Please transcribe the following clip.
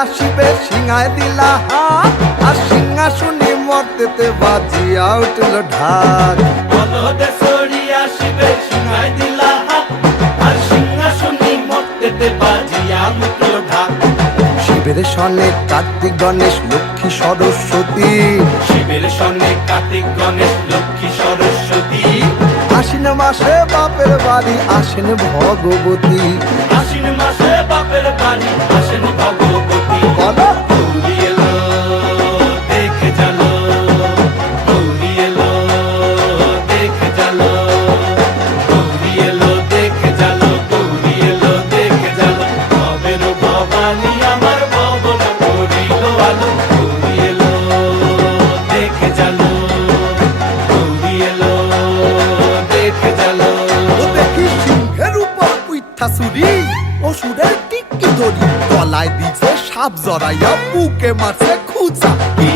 আসিবে সিংহায় দিলা হাত আর সিংহাসনে মর্তেতে বাজিয়া উঠল ঢাক। বলদে সরি আসিবে সিংহাই দিলা হাত আর সিংহাসনী মর্তেতে বাজিয়া মুখল ঢাক। শিবের সনে কার্তিক গণেশ লক্ষ্মী সরস্বতী। শিবের সঙ্গে কার্তিক গণেশ লক্ষ্মী সরস্বতী। আশ্বিন মাসে বাপের বাড়ি আসেন ভগবতী। আশ্বিন মাসে বাপের বাড়ি আসেন ভগবতী। 好的。গলায় দিছে সাপ জড়াইয়া বুকে মারছে এই